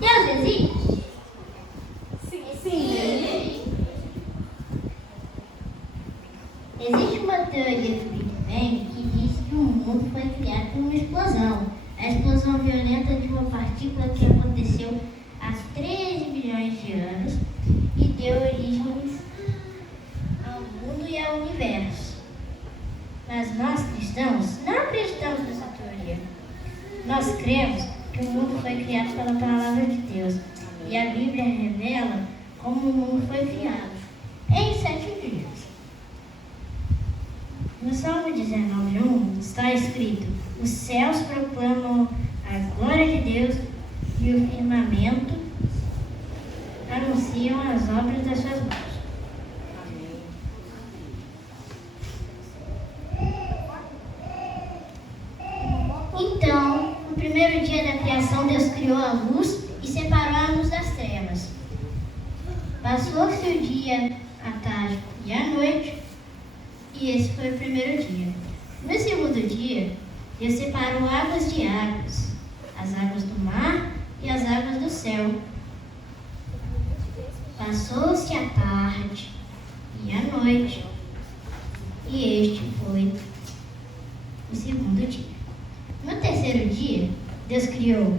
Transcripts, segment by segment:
Deus existe? Sim. Existe uma teoria do Big Bang que diz que o mundo foi criado por uma explosão. A explosão violenta de uma partícula que aconteceu há 13 bilhões de anos e deu origem ao mundo e ao universo. Mas nós cristãos não acreditamos nessa teoria. Nós cremos que o mundo foi criado pela palavra de Deus e a Bíblia revela como o mundo foi criado em 7 dias. No Salmo 19:1 está escrito: os céus proclamam a glória de Deus e o firmamento anunciam as obras das suas mãos. Então, no primeiro dia da criação, Deus criou a luz e separou a luz das trevas. Passou-se o dia, a tarde e a noite, e esse foi o primeiro dia. No segundo dia, Deus separou águas de águas, as águas do mar e as águas do céu. Passou-se a tarde e a noite, e este foi o segundo dia. No terceiro dia, Deus criou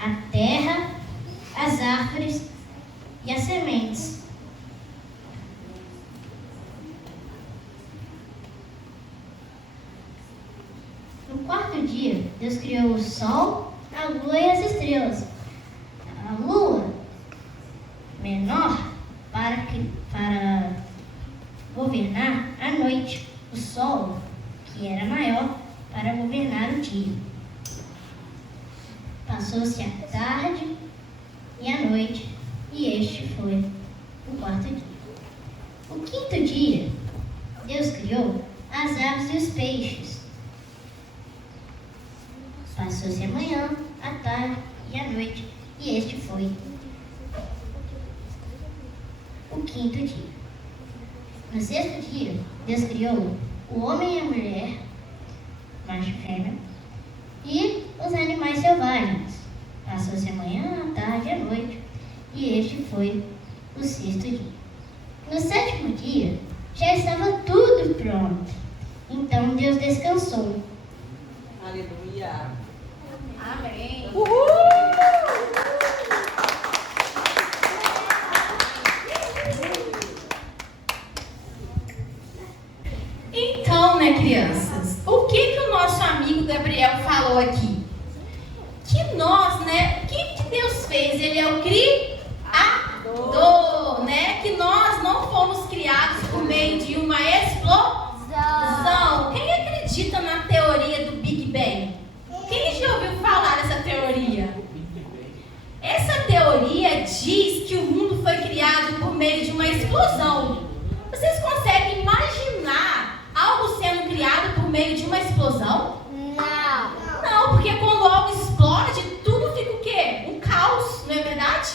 a terra, as árvores e as sementes. No quarto dia, Deus criou o sol, a lua e as estrelas. A lua menor para governar a noite. O sol, que era maior, para governar o dia. Passou-se a tarde e a noite, e este foi o quarto dia. O quinto dia, Deus criou as aves e os peixes. Passou-se a manhã, a tarde e a noite, e este foi o quinto dia. No sexto dia, Deus criou o homem e a mulher, macho e fêmea, e os animais selvagens. Passou-se a manhã, a tarde e a noite, e este foi o sexto dia. No sétimo dia, já estava tudo pronto. Então Deus descansou. Aleluia. Amém. Então, né, crianças, o que o nosso amigo Gabriel falou aqui? Que nós, né, o que Deus fez? Ele é o Criador, né? Que nós não fomos criados por meio de uma explosão. Quem acredita na teoria do Big Bang? Quem já ouviu falar dessa teoria? Essa teoria diz que o mundo foi criado por meio de uma explosão. Vocês conseguem imaginar algo sendo criado por meio de uma explosão? Não. Não, porque quando algo explode, tudo fica o quê? Um caos, não é verdade?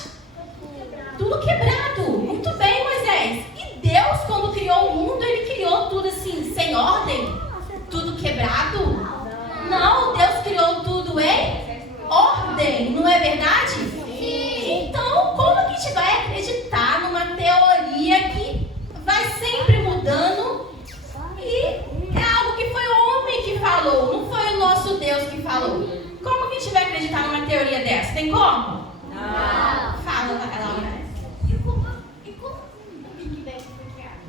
Tudo quebrado. Muito bem, Moisés. E Deus, quando criou o mundo, Ele criou tudo assim, sem ordem? Tudo quebrado? Não, Deus criou tudo em ordem, não é verdade? Sim. Então, como que a gente vai acreditar numa teoria que vai sempre mudando e é algo que foi o homem que falou, não foi o nosso Deus que falou? Como que a gente vai acreditar numa teoria dessa? Tem como? Não. Fala, Laura. E como o Big Bang foi criado?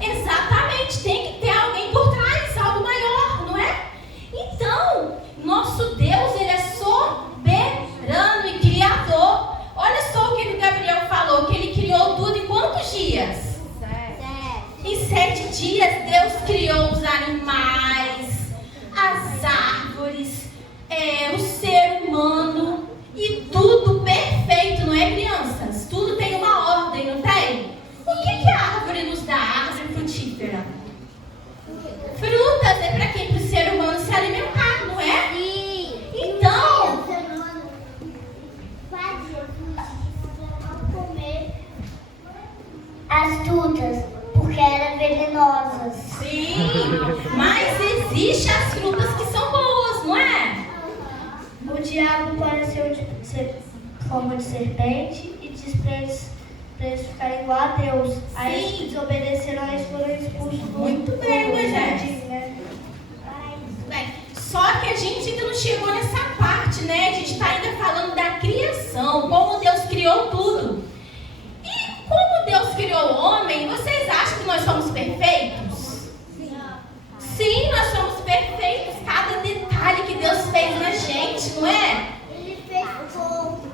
Exatamente, tem que ter alguém por trás, algo maior, não é? Então, nosso Deus, Ele é soberano e criador. Olha só o que o Gabriel falou, que Ele criou tudo em quantos dias? 7. Em 7 dias, Deus criou os animais, as árvores, o ser humano e tudo perfeito, não é, crianças? Tudo tem uma ordem, não tem? O que a árvore nos dá? A árvore frutífera? Frutas é para quem? Para o ser humano se alimentar, não é? Sim. Então, O ser humano faz não comer as frutas porque eram venenosas. sim, mas existem as frutas que são boas, não é? O diabo pareceu forma de serpente e disse para eles ficarem igual a Deus. Aí eles desobedeceram, eles foram expulsos do Muito bem, jardim, né? Bem, só que a gente ainda não chegou nessa parte, né? A gente está ainda falando da criação, como Deus criou tudo. E como Deus criou o homem, vocês acham que nós somos perfeitos? Sim, nós somos perfeitos. Cada detalhe que Deus fez na gente, não é? Ele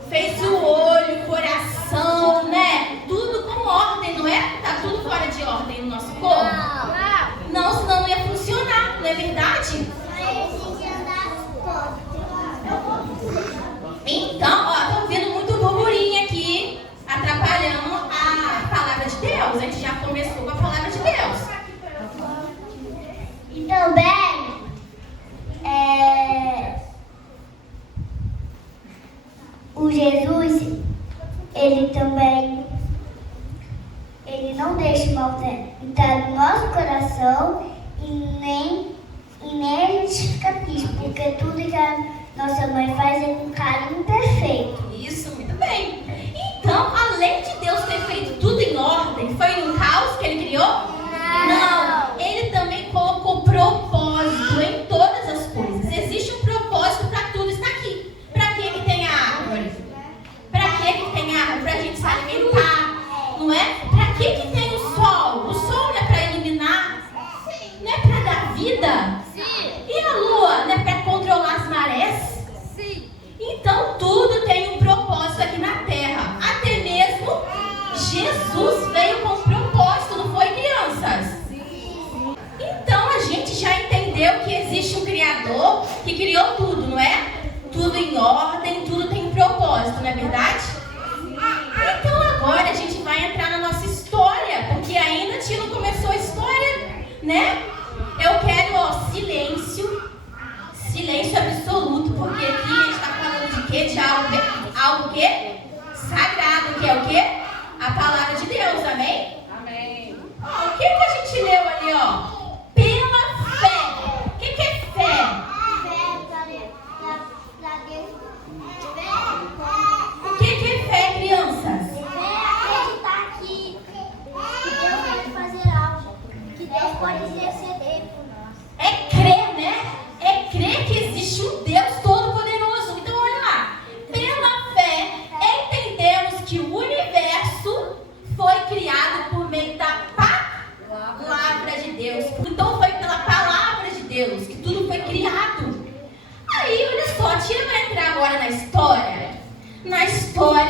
Fez o olho, o coração, né? Tudo com ordem, não é? Tá tudo fora de ordem no nosso corpo? Não, senão não ia funcionar, não é verdade? Então, ó, tô ouvindo muito burburinho aqui, atrapalhando a palavra de Deus. A gente já começou com a palavra de Deus. E também, o Jesus, ele não deixa o mal entrar no nosso coração e nem a gente fica triste, porque tudo que a nossa mãe faz é com carinho perfeito. Isso, muito bem. Então, além de Deus ter feito tudo em ordem, foi no caos que ele criou? Não. Ele também colocou propósito em todas as coisas. Existe um propósito para tudo estar aqui. Para que tem a árvore? Para que tem a árvore? Para a gente se alimentar, não é? Para que tem o sol? O sol não é para iluminar? Não é para dar vida? E a lua? Não é para controlar as marés? Então tudo tem um propósito aqui na terra. Até mesmo Jesus veio com um propósito, não foi, crianças? Então a gente já entendeu que existe um Criador que criou tudo, não é? Tudo em ordem, tudo tem um propósito, não é verdade? Então agora a gente vai entrar na nossa história, porque ainda a gente não começou a história, né? Eu quero, silêncio absoluto, porque aqui a gente está falando de quê? De algo quê? Sagrado, que é o quê? A palavra de Deus, amém? Amém. Ó, o que a gente leu ali, ó? Pela fé. O que é fé? O que é fé, crianças? Acreditar que Deus pode fazer algo, que Deus pode interceder por nós. É crer, né? É crer que existe um Deus todo-poderoso. Então, olha lá. Pela fé, entendemos que o universo foi criado por meio da palavra de Deus. Então, foi pela palavra de Deus que tudo foi criado. Aí, olha só, a tia vai entrar agora na história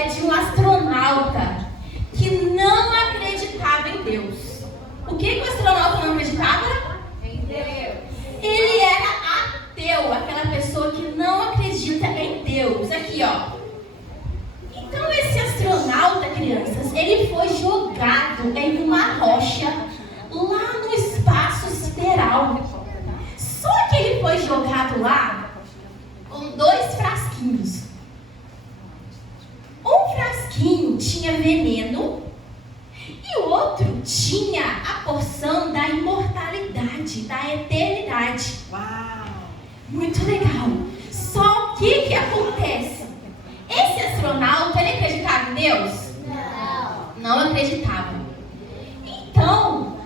de um astronauta que não acreditava em Deus. O que o astronauta não acreditava? Em Deus. Ele era ateu, aquela pessoa que não acredita em Deus. Aqui, ó. Então, esse astronauta, crianças, ele foi jogado em uma rocha lá no espaço sideral. Só que ele foi jogado lá com 2 frasquinhos. Um frasquinho tinha veneno e o outro tinha a porção da imortalidade, da eternidade. Uau! Muito legal. Só o que acontece? Esse astronauta, ele acreditava em Deus? Não acreditava. Então,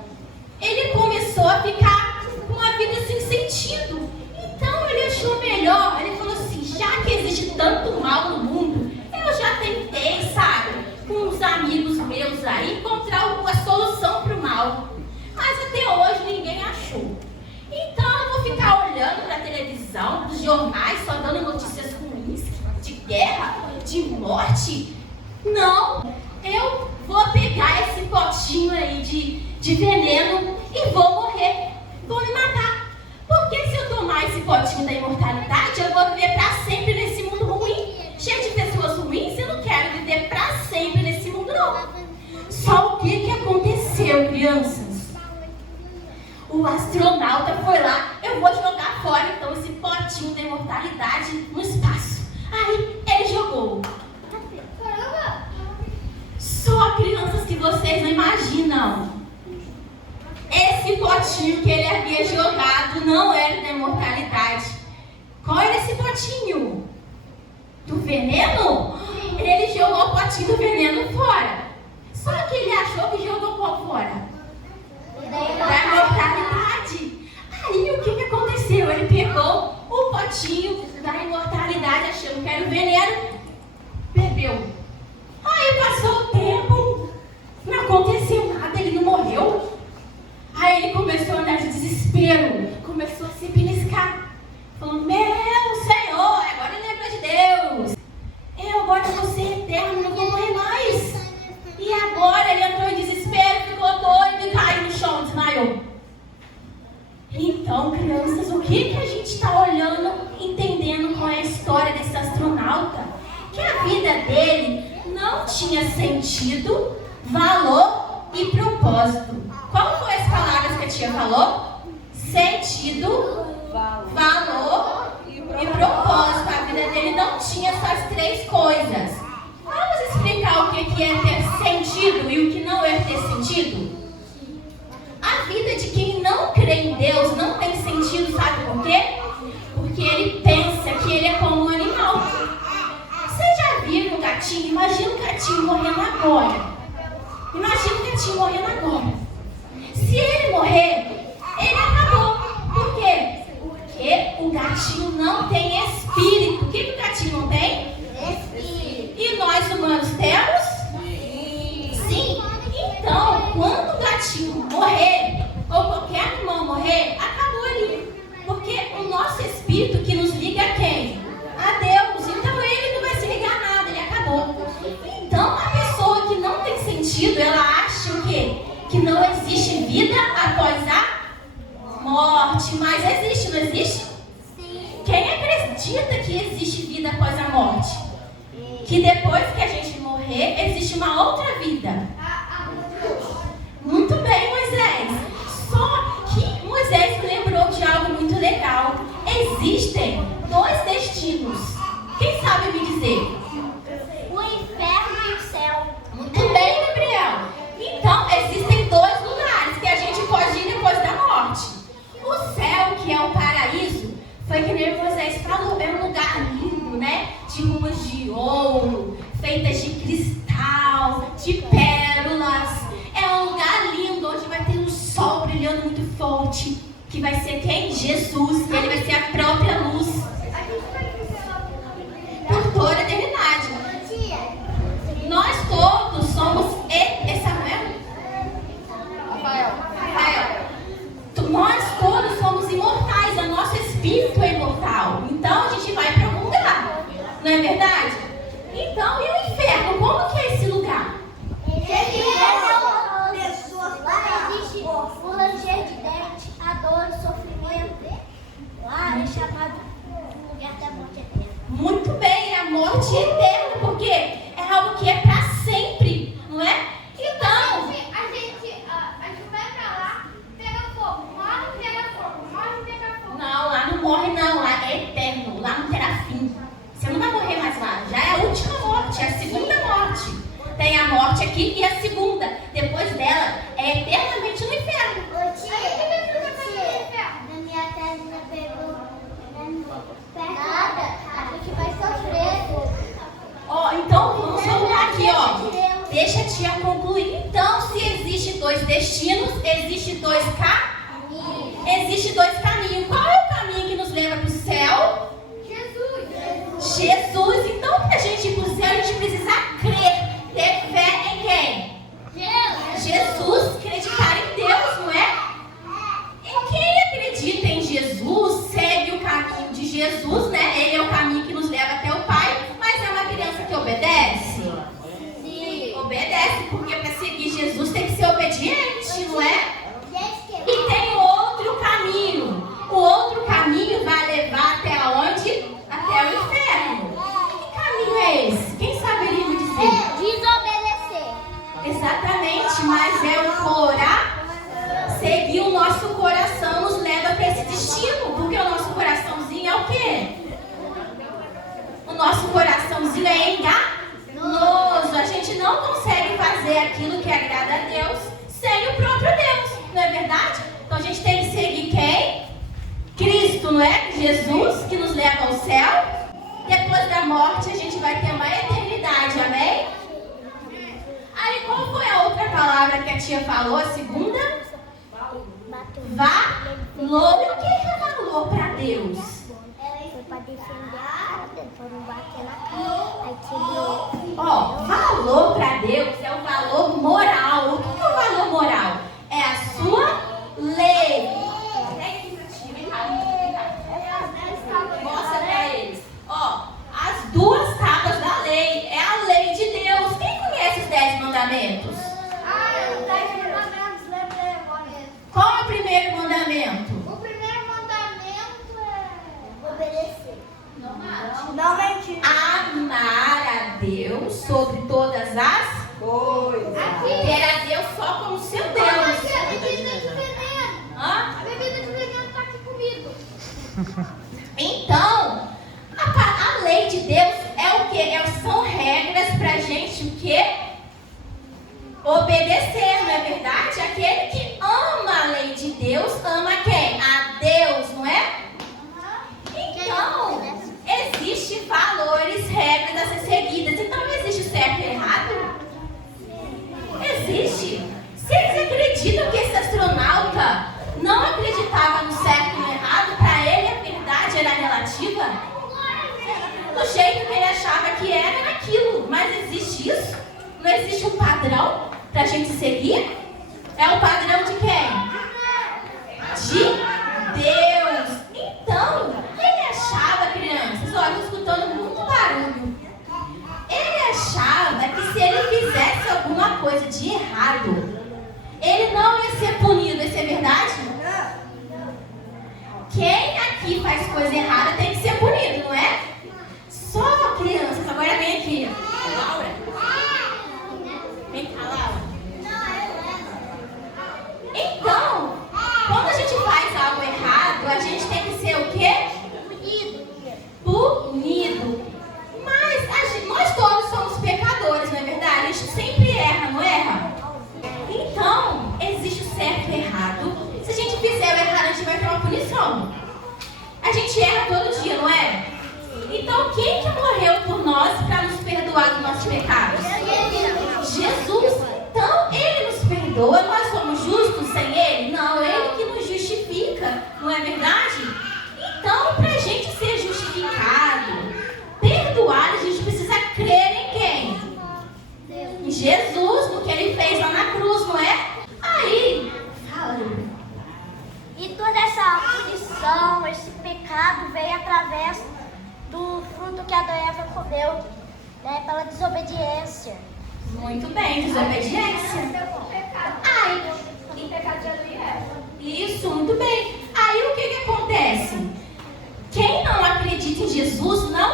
ele começou a ficar com uma vida sem sentido. Então, ele achou melhor, ele falou assim, já que existe tanto mal no mundo, eu já tentei, sabe, com uns amigos meus aí, encontrar uma solução para o mal. Mas até hoje ninguém achou. Então, eu vou ficar olhando para a televisão, para os jornais, só dando notícias ruins, de guerra, de morte. Não, eu vou pegar esse potinho aí de veneno e vou morrer, vou me matar. Porque se eu tomar esse potinho da imortalidade, eu vou viver para sempre nesse mundo ruim, cheio de pessoas ruins. Eu não quero viver para sempre nesse mundo, não. Só o que aconteceu, crianças? O astronauta foi lá, eu vou jogar fora então esse potinho da imortalidade no espaço. Aí ele jogou. Só, crianças, que vocês não imaginam. Esse potinho que ele havia jogado não era da imortalidade. Qual era esse potinho? Do veneno? Ele potinho do veneno fora. Só que ele achou que jogou qual fora? Da imortalidade. Aí o que aconteceu? Ele pegou o potinho da imortalidade, achando que era o veneno, bebeu. Aí passou o tempo, não aconteceu nada, ele não morreu. Aí ele começou a andar de desespero, começou a se beliscar, falando: meu Senhor, agora lembra de Deus. Eu agora vou ser eterno, não vou morrer mais. E agora ele entrou em desespero, ficou doido e caiu no chão, desmaiou. Então, crianças, o que a gente está olhando, entendendo com a história desse astronauta? Que a vida dele não tinha sentido, valor e propósito. Qual foram as palavras que a tia falou? Sentido, valor e propósito. A vida dele não tinha essas três coisas. Vamos explicar o que é ter sentido e o que não é ter sentido? A vida de quem não crê em Deus não tem sentido, sabe por quê? Porque ele pensa que ele é como um animal. Vocês já viram o gatinho? Imagina o gatinho morrendo agora. Imagina o gatinho morrendo agora. Se ele morrer, ele acabou. Por quê? Porque o gatinho não tem espírito. O que o gatinho não tem? Espírito. E nós humanos temos? Sim. Então, quando o gatinho morrer, ou qualquer animal morrer, acabou ali. Porque o nosso espírito que nos liga a quem? A Deus. Então ele não vai se ligar a nada, ele acabou. Então a pessoa que não tem sentido, ela acha o quê? Que não existe vida após a morte. Mas existe, não existe? Sim. Quem acredita que existe vida após a morte? Que depois que a gente morrer, existe uma outra vida. Muito bem, Moisés. Só que Moisés lembrou de algo muito legal. Existem dois destinos. Quem sabe me dizer? O inferno e o céu. Muito bem, Gabriel. Então, existem dois lugares que a gente pode ir depois da morte. O céu, que é o paraíso, foi que nem Moisés falou, é um lugar lindo, né? De ruas de ouro, feitas de cristal, de pérolas. É um lugar lindo, onde vai ter um sol brilhando muito forte. Que vai ser quem? Jesus. Ele vai ser a própria luz. Por toda a eternidade. Nós todos somos... Essa não é? Rafael. Nós todos somos imortais. O nosso espírito é imortal. Então a gente vai para algum lugar. Não é verdade? Então, e o inferno? Como que é esse lugar? Lá existe o ranger de dente, a dor, o sofrimento. Lá é chamado lugar da morte eterna. Muito bem, é a morte eterna, porque é algo que é para sempre, não é? Então, A gente vai pra lá, pega fogo, morre, pega fogo, morre, pega fogo. não, lá não morre não, lá é eterno, lá não terá fim. Você não vai morrer mais lá, já é a última morte, é a segunda morte. Tem a morte aqui e a segunda, depois dela, é eternamente no inferno. Na minha terra pegou nada, a gente vai sofrer. Ó, então vamos voltar aqui, ó. Deixa a tia concluir. Então, se existe dois destinos, existe dois caminhos. Existe dois caminhos. Qual é o caminho que nos leva para o céu? Jesus. Então, para a gente ir para o céu, a gente precisa crer. Ter fé em quem? Jesus, acreditar em Deus, não é? E quem acredita em Jesus, segue o caminho de Jesus, né? Ele é o caminho que nos leva até o Pai, mas é uma criança que obedece? Sim. Obedece, porque para seguir Jesus tem que ser obediente, não é? E tem outro caminho. O outro tia falou, a segunda? Valor. E o que é valor para Deus? Foi pra defender a cara dele, pra não bater na cara. Aí quebrou. Ó, valor para Deus é o valor moral. O que é o valor moral? É a sua lei. Mostra para eles. Ó, as 2 tábuas da lei. É a lei de Deus. Quem conhece os 10 mandamentos? Os 10 mandamentos, lembrei agora. Qual é o primeiro mandamento? O primeiro mandamento é Obedecer. Não mentir. Amar a Deus sobre todas as Coisa. ter a Deus só como seu Aqui Deus. a bebida de veneno. Hã? A bebida de veneno tá aqui comigo. Então, a lei de Deus é o quê? São regras pra gente o quê? Obedecer, não é verdade? Aquele que ama a lei de Deus, ama quem? A Deus, não é? Então, existem valores, regras a ser seguidas. Então, não existe certo e errado? Existe. Se eles acreditam que esse astronauta não acreditava no certo e no errado, para ele a verdade era relativa, do jeito que ele achava que era aquilo. Mas existe isso? Não existe um padrão para a gente seguir? É o padrão de quem? De Deus. Então, ele achava, crianças, olha, eu escutando muito barulho. Ele achava que se ele fizesse alguma coisa de errado, ele não ia ser punido. Isso é verdade? Quem aqui faz coisa errada tem que ser punido, não é? Só crianças. Agora vem aqui. Laura. Vem cá, Laura. Então, quando a gente faz algo errado, a gente tem que ser o quê? Punido. Mas nós todos somos pecadores, não é verdade? A gente sempre erra, não erra? Então, existe o certo e o errado. Se a gente fizer o errado, a gente vai ter uma punição. A gente erra todo dia, não é? Então, quem que morreu por nós para nos perdoar dos nossos pecados? Jesus. Então, Ele nos perdoa. Nós somos justos sem Ele? Não, Ele que nos justifica. Não é verdade? Então, para a gente ser justificado, perdoado, a gente precisa crer em quem? Em Jesus, no que Ele fez lá na cruz, não é? Aí, fala. E toda essa punição, esse pecado veio através do fruto que Adão e Eva comeu, né, pela desobediência. Muito bem, desobediência. Aí, O pecado de Adão e Eva. isso, muito bem. Aí o que acontece? Quem não acredita em Jesus não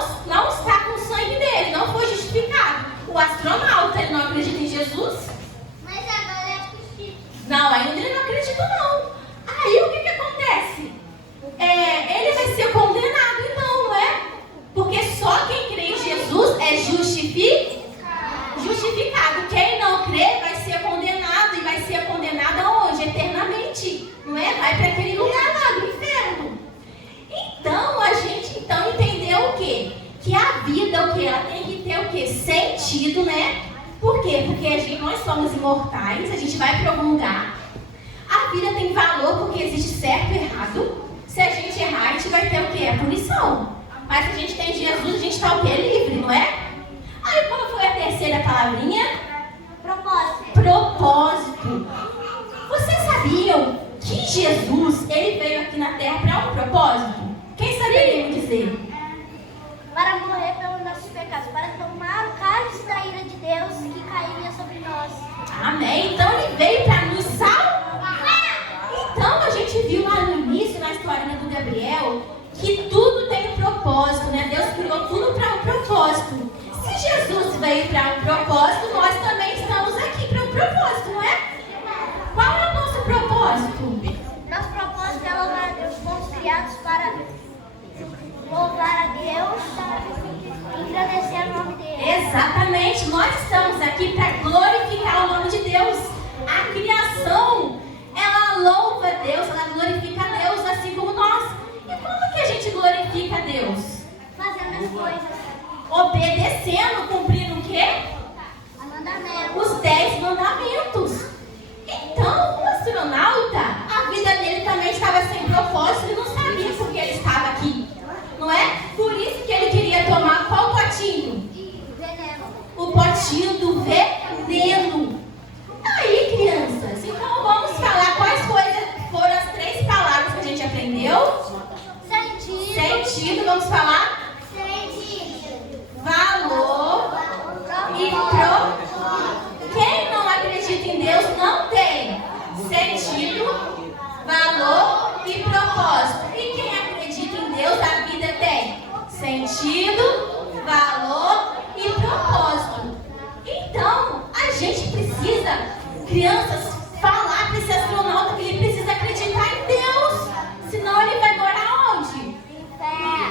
está com o sangue dele, não foi justificado. O astronauta, ele não acredita em Jesus? Mas agora é possível. Não, ainda ele não acredita não. Aí o que acontece? Ele vai ser condenado então, não é? Porque só quem crê em Jesus é justificado. Quem não crê vai ser condenado. E vai ser condenado aonde? Eternamente. Não é? Vai para aquele lugar lá do inferno. Então, a gente entendeu o quê? Que a vida, o quê? Ela tem que ter o quê? Sentido, né? Por quê? Porque nós somos imortais, a gente vai para algum lugar. A vida tem valor porque existe certo e errado. Se a gente errar, a gente vai ter o quê? A punição. Mas se a gente tem Jesus, a gente está o quê? Livre, não é? Aí qual foi a terceira palavrinha? Propósito. Vocês sabiam que Jesus, ele veio aqui na Terra para um propósito? Quem saberia me dizer? Para morrer pelos nossos pecados, para tomar o cálice da ira de Deus que cairia sobre nós. Amém? Então ele veio para nos salvar. Então a gente viu lá no início, na historinha do Gabriel, que tudo tem um propósito, né? Deus criou tudo para um propósito. Se Jesus veio para um propósito, nós também estamos aqui para um propósito, não é? Qual é o nosso propósito? Nosso propósito é louvar a Deus, fomos criados para louvar a Deus e engrandecer o nome dele. Exatamente, nós estamos aqui para glorificar o nome de Deus. A criação, ela louva a Deus, ela glorifica a Deus, assim como nós. E como que a gente glorifica a Deus? Fazendo as coisas. Obedecendo, cumprindo o quê? Mandamentos. Os 10 mandamentos. ladinho do veneno. Aí, crianças, então vamos falar quais foram as 3 palavras que a gente aprendeu. Sentido, vamos falar? Valor e propósito. Quem não acredita em Deus não tem sentido, valor e propósito. E quem acredita em Deus, a vida tem sentido, valor e propósito. Então, a gente precisa, crianças, falar para esse astronauta que ele precisa acreditar em Deus. Senão ele vai morar onde?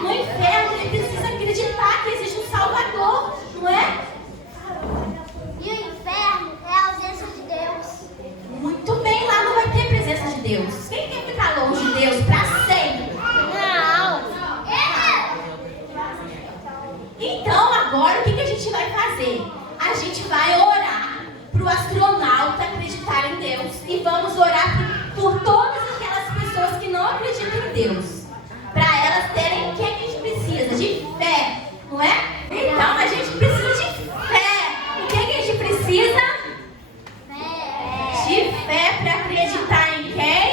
No inferno. Ele precisa acreditar que existe um Salvador, não é? E o inferno é a ausência de Deus. Muito bem, lá não vai ter presença de Deus. Quem quer ficar longe de Deus para sempre? Não. Então, agora o que a gente vai fazer? A gente vai orar para o astronauta acreditar em Deus. E vamos orar por todas aquelas pessoas que não acreditam em Deus. Para elas terem o que a gente precisa? De fé, não é? Então, a gente precisa de fé. O que a gente precisa? De fé para acreditar em quem?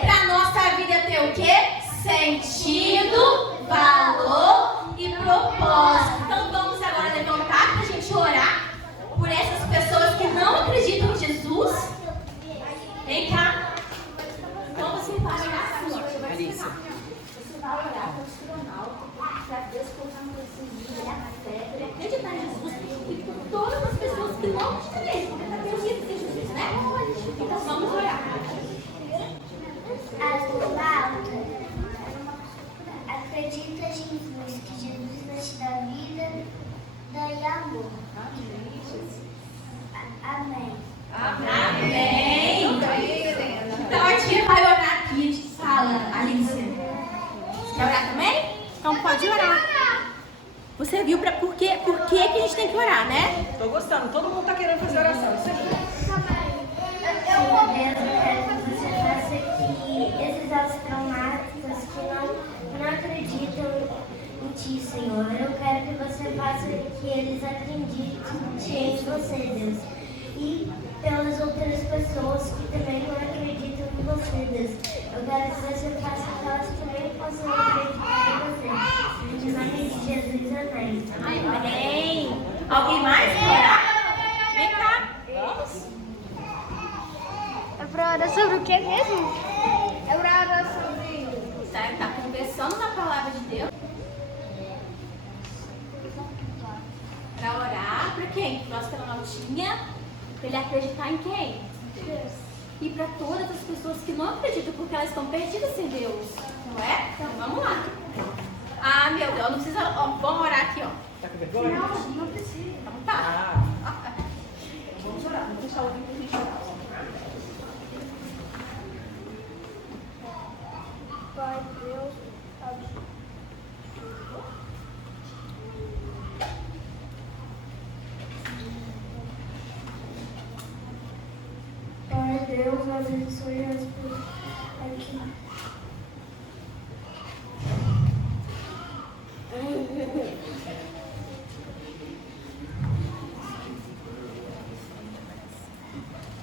Para nossa vida ter o quê? Sentido, valor e propósito. Então vamos agora levantar para a gente orar por essas pessoas que não acreditam em Jesus. Vem cá. Então você vai orar, Alicia. Você vai orar para o astronauta, para Deus colocar no coração dele a fé, para ele acreditar em Jesus e por todas as pessoas que não acreditam, porque está perdido em Jesus, né? Então vamos orar. Astronauta, acredita em Jesus, que Jesus vai te dar vida, dá amor. Amém. Amém. Então a tia vai orar aqui, a gente fala, Alicia. Você quer orar também? Então pode orar. Você viu por que que a gente tem que orar, né? Tô gostando, todo mundo tá querendo fazer oração. Isso aí. Eu quero que você faça que esses astronautas que não acreditam em ti, Senhor, eu quero que você faça que eles acreditem em você, Deus. E pelas outras pessoas que também não acreditam em você, Deus. Eu quero que você faça que elas também possam acreditar em você. Em nome de Jesus, amém. Amém. Alguém mais quer orar? Vem cá. É pra orar sobre o que mesmo? É pra orar sobre Tá conversando na palavra de Deus. Para orar para quem? Para o astronautinha. Para ele acreditar em quem? Deus. E para todas as pessoas que não acreditam porque elas estão perdidas sem Deus. Não é? Então vamos lá. Ah, meu Deus, não precisa. Ó, vamos orar aqui, ó. Tá com vergonha? Não precisa. Então tá. Vamos orar, vamos deixar o vídeo pra gente orar. Pai, Deus, Pai, Deus, abençoe as pessoas aqui.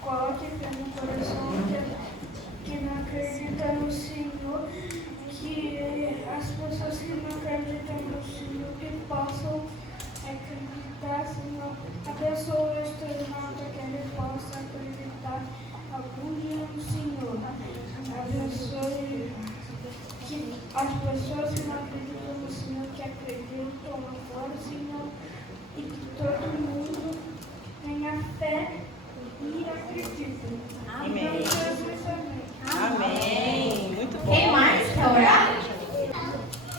Coloque fé no coração que não acredita no Senhor, que as pessoas que não acreditam no Senhor que possam acreditar, Senhor. Abençoe o astronauta que ele possa acreditar algum dia no Senhor. Abençoe que as pessoas que não acreditam no Senhor que acreditam agora, Senhor, e que todo mundo tenha fé e acredite. Amém. Jesus, amém. Amém. Muito bom. Quem mais quer orar?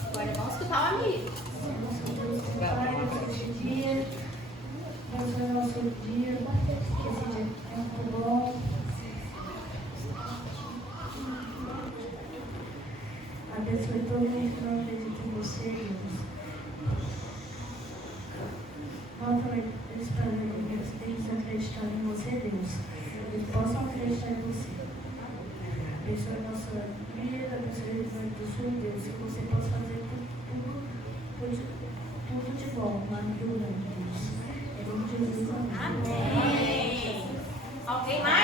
Agora vamos escutar o amigo. Esse dia, esse é o nosso dia, que esse dia é muito bom. Abençoe todo mundo que não acredita em você, Deus. Volta eles para eles acreditarem em você, Deus. Eles possam acreditar em você. Abençoe a nossa vida, abençoe o Rio Grande do Sul, Deus, que você possa fazer tudo de bom lá no Rio Grande, Deus. Em nome de Alguém mais?